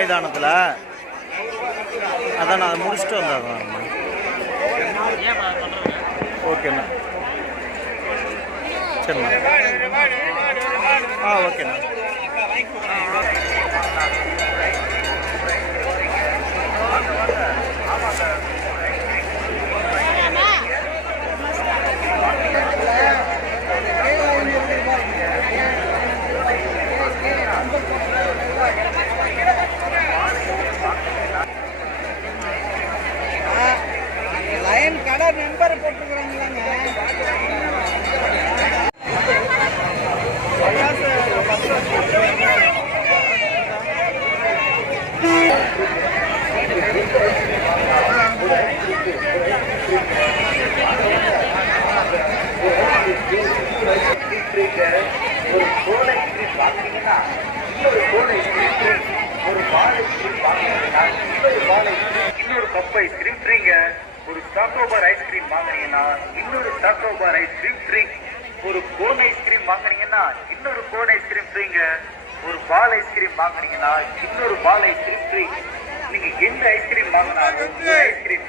மைதானத்தில் அதான் நான் முடிச்சுட்டு வந்தேன். ஓகேண்ணா, சரிண்ணா. ஓகேண்ணா. லயன் கடை நம்பர் போட்டுக்கிறாங்களாங்க. ஒரு கோலை ஸ்கிரீன் வாங்குறீங்கன்னா இன்னொரு கோலை ஸ்கிரீன், ஒரு பால் ஐஸ்கிரீம் வாங்குறீங்கன்னா இன்னொரு பால் ஐஸ்கிரீம், இன்னொரு கப் ஐஸ்கிரீம் ஃப்ரீங்க. ஒரு சாக்கோபார் ஐஸ்கிரீம் வாங்குறீங்கன்னா இன்னொரு சாக்கோபார் ஐஸ்கிரீம் ஃப்ரீ. ஒரு கோன் ஐஸ்கிரீம் வாங்குறீங்கன்னா இன்னொரு கோன் ஐஸ்கிரீம் ஃப்ரீங்க. ஒரு பால் ஐஸ்கிரீம் வாங்குறீங்கன்னா இன்னொரு பால் ஐஸ்கிரீம் ஃப்ரீ. நீங்க எந்த ஐஸ்கிரீம் வாங்கினாலும் ஐஸ்கிரீம்